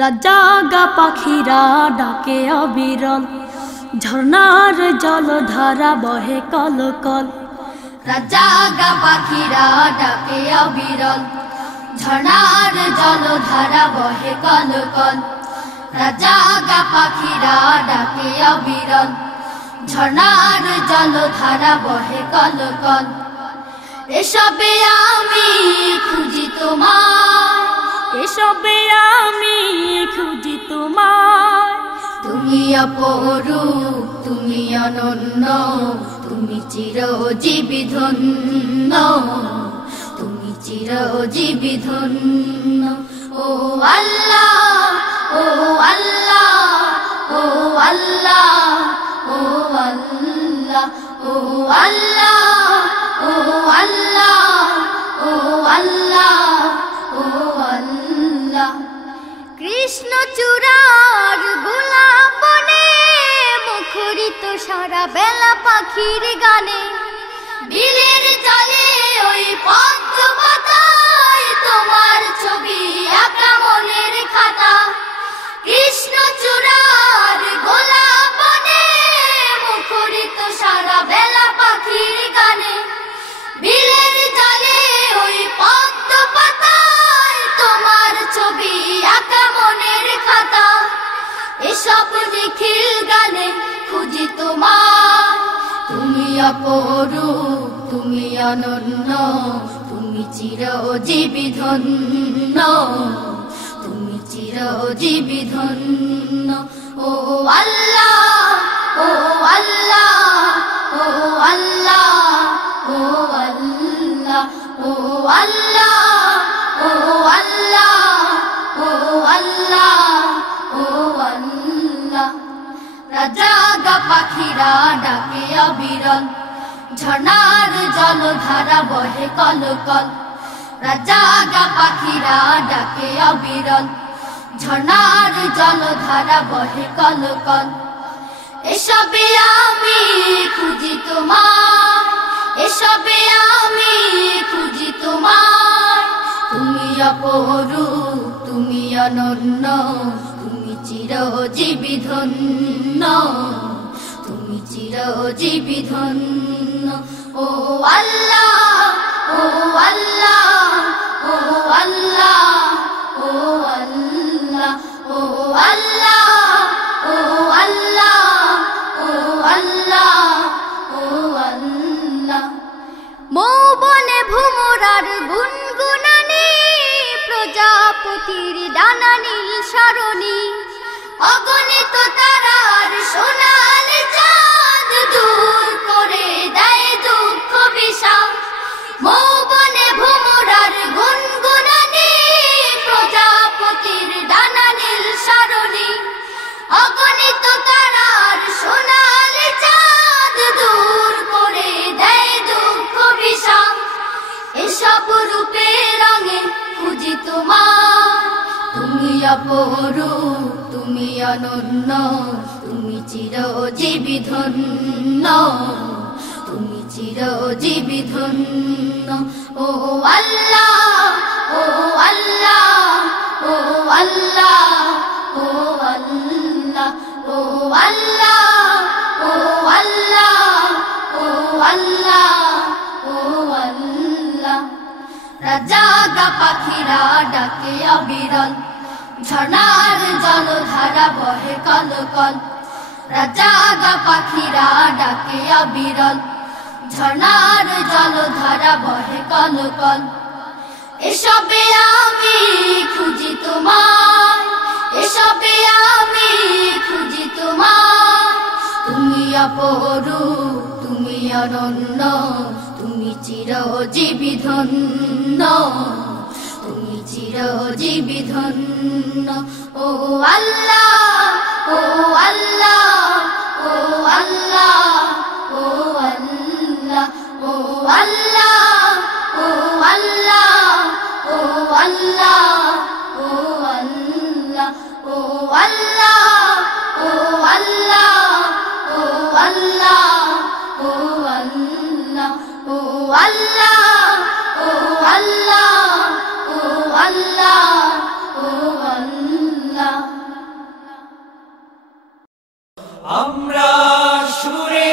রাজাগা পাখিরা ডাকে অবিরল, ঝর্ণার জলধারা বহে কল কল। রাজাগা পাখিরা ডাকে অবিরল, ঝর্ণার জলধারা বহে কল কল। রাজাগা পাখিরা ডাকে অবিরল, ঝর্ণার জলধারা বহে কল কল। এসবে আমি খুঁজি তোমায়, এসবে আমি খুঁজি তোমায়। তুমি অপরূপ, তুমি অনন্য, তুমি চিরজীবী ধন্য, তুমি চিরজীবী ধন্য। ও আল্লাহ, ও আল্লাহ, ও আল্লাহ, ও আল্লাহ, ও আল্লাহ, ও আল্লাহ, ও আল্লাহ, ও আল্লাহ। কৃষ্ণচূড়ার গোলাপনে মুখরিত সারা বেলা পাখির গানে, বিলের জলে ওই পদ্ম পাতায় তোমার ছবি আঁকা মনের খাতা। কৃষ্ণচূড়ার গোলাপনে মুখরিত সারা বেলা পাখির গানে, বিলের জলে ওই পদ্ম পাতায় তোমার ছবি আঁকা মনের খাতা। এসব নিখিল গানে খুঁজি তোমায়, তুমি অপরূপ, তুমি অনন্য, তুমি চিরজীবী ধন্য, তুমি চিরজীবী ধন্য। ও আল্লাহ, ও আল্লাহ, ও আল্লাহ, ও আল্লাহ, ও আল্লাহ, ও আল্লাহ, ও আল্লাহ, ও আল্লাহ। রাজাগা পাখিরা ডাকে অবিরল, ঝর্ণার জলধারা বহে কল কল। রাজাগা পাখিরা ডাকে অবিরল, ঝর্ণার জলধারা বহে কল কল। এসবে আমি খুঁজি তোমায়, এসবে আমি খুঁজি তোমায়। তুমি অপরূপ, তুমি অনন্য, তুমি চিরজীবী ধন্য, তুমি চিরজীবী ধন্য। ও আল্লাহ, ও আল্লাহ, ও আল্লাহ, ও আল্লাহ, ও আল্লাহ, ও আল্লাহ, ও আল্লাহ, ও আল্লাহ। মৌবনে ভ্রমরার গুনগুনানি, প্রজাপতির ডানা নীল সরণি, অগণিত তারার সোনালি চাঁদ দূর করে দেয় দুঃখ বিষাদ। মৌবনে ভ্রমরার গুনগুনানি, প্রজাপতির ডানা নীল সরণি, অগণিত তারার সোনালি চাঁদ দূর করে দেয় দুঃখ বিষাদ। এসব রূপে রঙে খুঁজি তোমায়, তুমি অপরূপ, তুমি অনন্য, তুমি চিরজীবী ধন্য, তুমি চিরজীবী ধন্য। ও আল্লাহ, ও আল্লাহ, ও আল্লাহ, ও আল্লাহ, ও আল্লাহ, ও আল্লাহ, ও আল্লাহ, ও আল্লাহ। রাজাগা পাখিরা ডাকে অবিরল, ঝর্ণার জলধারা বহে কল কল। রাজাগা পাখিরা ডাকে অবিরল, ঝর্ণার জলধারা বহে কল কল। এসবে আমি খুঁজি তোমায়, এসবে আমি খুঁজি তোমায়। তুমি অপরূপ, তুমি অনন্য, তুমি চিরজীবী ধন্য, তুমি চিরজীবী ধন্য। ও আল্লাহ, ও আল্লাহ, ও আল্লাহ, ও আল্লাহ, ও আল্লাহ, ও আল্লাহ, ও আল্লাহ, ও আল্লাহ, ও আল্লাহ, ও আল্লাহ, ও আল্লাহ, ও আল্লাহ, ও আল্লাহ, ও আল্লাহ, ও আল্লাহ, ও আল্লাহ। আমরা সুরে